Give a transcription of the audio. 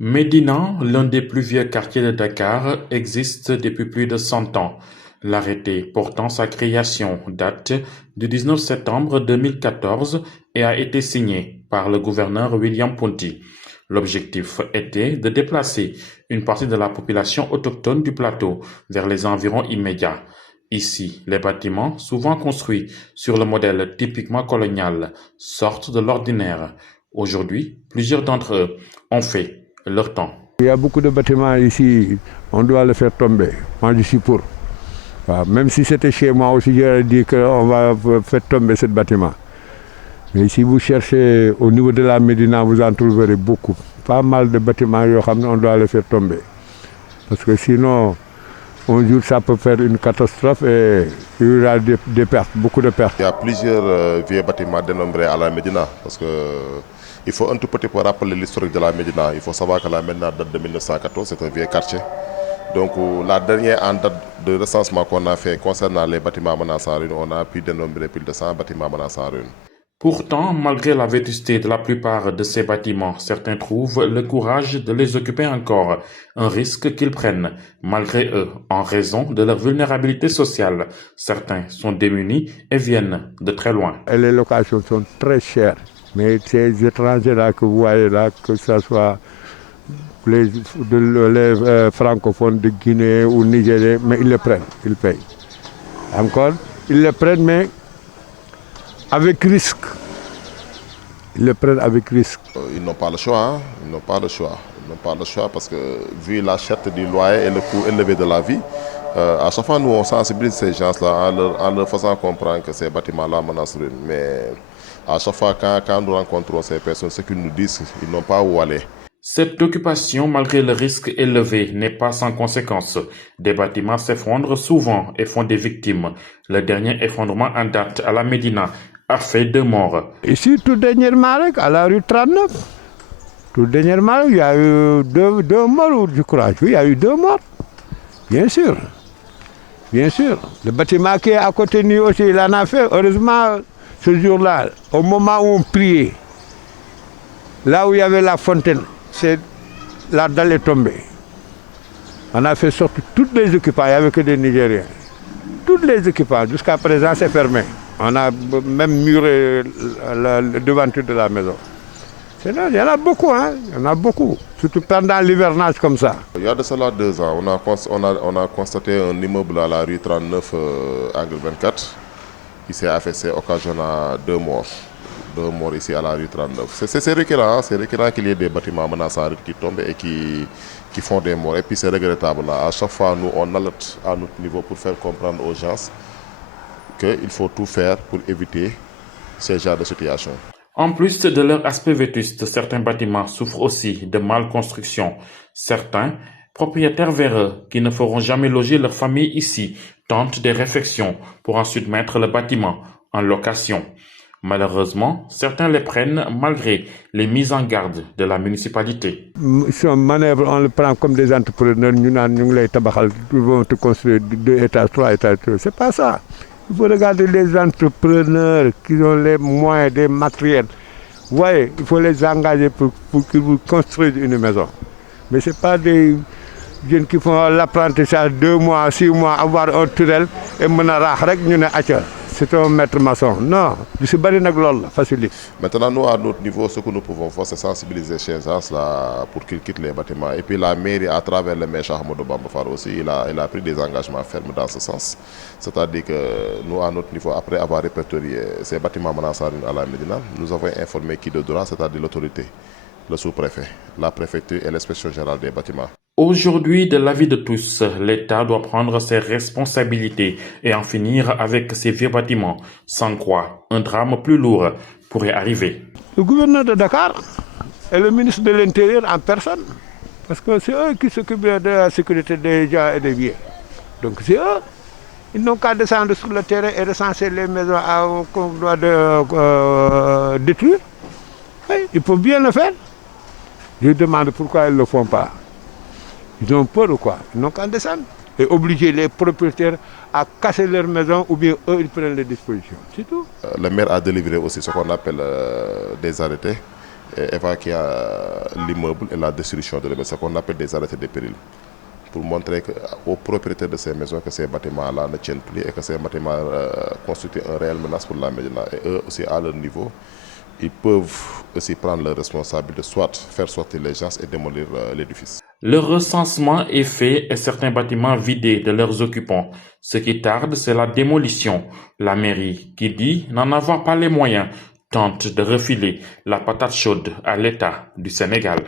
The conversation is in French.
Médina, l'un des plus vieux quartiers de Dakar, existe depuis plus de 100 ans. L'arrêté portant sa création date du 19 septembre 2014 et a été signé par le gouverneur William Ponty. L'objectif était de déplacer une partie de la population autochtone du plateau vers les environs immédiats. Ici, les bâtiments, souvent construits sur le modèle typiquement colonial, sortent de l'ordinaire. Aujourd'hui, plusieurs d'entre eux ont fait leur temps. Il y a beaucoup de bâtiments ici, on doit le faire tomber. Moi, je suis pour. Même si c'était chez moi aussi, j'aurais dit qu'on va faire tomber ce bâtiment. Mais si vous cherchez au niveau de la Médina, vous en trouverez beaucoup. Pas mal de bâtiments, on doit les faire tomber. Parce que sinon, un jour, ça peut faire une catastrophe et il y aura des pertes, beaucoup de pertes. Il y a plusieurs vieux bâtiments dénombrés à la Médina. Parce que il faut un tout petit peu rappeler l'historique de la Médina. Il faut savoir que la Médina date de 1914, c'est un vieux quartier. Donc la dernière en date de recensement qu'on a fait concernant les bâtiments menacés en ruine, on a pu dénombrer plus de 100 bâtiments menacés en ruine. Pourtant, malgré la vétusté de la plupart de ces bâtiments, certains trouvent le courage de les occuper encore, un risque qu'ils prennent, malgré eux, en raison de leur vulnérabilité sociale. Certains sont démunis et viennent de très loin. Et les locations sont très chères. Mais ces étrangers-là que vous voyez là, que ce soit les francophones de Guinée ou Nigériens, mais ils le prennent, ils payent. Encore, ils le prennent, mais avec risque. Ils le prennent avec risque. Ils n'ont pas le choix, hein? Ils n'ont pas le choix. Ils n'ont pas le choix parce que vu la cherté du loyer et le coût élevé de la vie, à chaque fois nous on sensibilise ces gens-là en leur faisant comprendre que ces bâtiments-là menacent ruine. Mais à chaque fois quand nous rencontrons ces personnes, ce qu'ils nous disent, ils n'ont pas où aller. Cette occupation, malgré le risque élevé, n'est pas sans conséquences. Des bâtiments s'effondrent souvent et font des victimes. Le dernier effondrement en date à la Médina a fait 2 morts. Ici, tout dernièrement, à la rue 39, tout dernièrement, il y a eu deux morts, je crois. Oui, il y a eu 2 morts. Bien sûr. Bien sûr. Le bâtiment qui est à côté de nous aussi, il en a fait. Heureusement, ce jour-là, au moment où on priait, là où il y avait la fontaine, la dalle est tombée. On a fait sortir tous les occupants, il n'y avait que des Nigériens. Tous les occupants, jusqu'à présent, c'est fermé. On a même muré la devanture de la maison. Il y en a beaucoup, hein? Il y en a beaucoup, surtout pendant l'hivernage comme ça. Il y a de cela 2 ans, on a constaté un immeuble à la rue 39, angle 24, qui s'est affaissé, occasionnant 2 morts. 2 morts ici à la rue 39. C'est récurrent, c'est récurrent qu'il y ait des bâtiments menacés en ruine qui tombent et qui font des morts. Et puis c'est regrettable. À chaque fois, nous, on alerte à notre niveau pour faire comprendre aux gens qu'il faut tout faire pour éviter ce genre de situation. En plus de leur aspect vétuste, certains bâtiments souffrent aussi de malconstruction. Certains, propriétaires véreux qui ne feront jamais loger leur famille ici, tentent des réfections pour ensuite mettre le bâtiment en location. Malheureusement, certains les prennent malgré les mises en garde de la municipalité. Son manœuvre, on le prend comme des entrepreneurs. Ils vont te construire 2 étages, 3 étages. C'est pas ça. Il faut regarder les entrepreneurs qui ont les moyens, des matériels. Vous voyez, il faut les engager pour qu'ils vous construisent une maison. Mais ce n'est pas des jeunes qui font l'apprentissage 2 mois, 6 mois, avoir un tunnel et c'est un maître maçon. Non, je suis facile. Maintenant, nous, à notre niveau, ce que nous pouvons faire, c'est sensibiliser ces gens-là pour qu'ils quittent les bâtiments. Et puis la mairie, à travers le maire Ahmadou Bamba Fall aussi, il a pris des engagements fermes dans ce sens. C'est-à-dire que nous, à notre niveau, après avoir répertorié ces bâtiments menacés à la Médina, nous avons informé qui de droit, c'est-à-dire l'autorité, le sous-préfet, la préfecture et l'inspection générale des bâtiments. Aujourd'hui, de l'avis de tous, l'État doit prendre ses responsabilités et en finir avec ces vieux bâtiments, sans quoi un drame plus lourd pourrait arriver. Le gouverneur de Dakar et le ministre de l'Intérieur en personne, parce que c'est eux qui s'occupent de la sécurité des gens et des biens. Donc c'est eux. Ils n'ont qu'à descendre sur le terrain et recenser les maisons qu'on doit détruire. Oui, il faut bien le faire. Je demande pourquoi ils ne le font pas. Ils ont peur ou quoi? Ils n'ont qu'à descendre et obliger les propriétaires à casser leur maison ou bien eux, ils prennent les dispositions. C'est tout. Le maire a délivré aussi ce qu'on appelle des arrêtés et évacuer l'immeuble et la destruction de l'immeuble. C'est ce qu'on appelle des arrêtés de péril, pour montrer aux propriétaires de ces maisons que ces bâtiments-là ne tiennent plus et que ces bâtiments constituent une réelle menace pour la Médina. Et eux aussi, à leur niveau, ils peuvent aussi prendre leurs responsabilités, soit faire sortir les gens et démolir l'édifice. Le recensement est fait et certains bâtiments vidés de leurs occupants. Ce qui tarde, c'est la démolition. La mairie, qui dit n'en avoir pas les moyens, tente de refiler la patate chaude à l'État du Sénégal.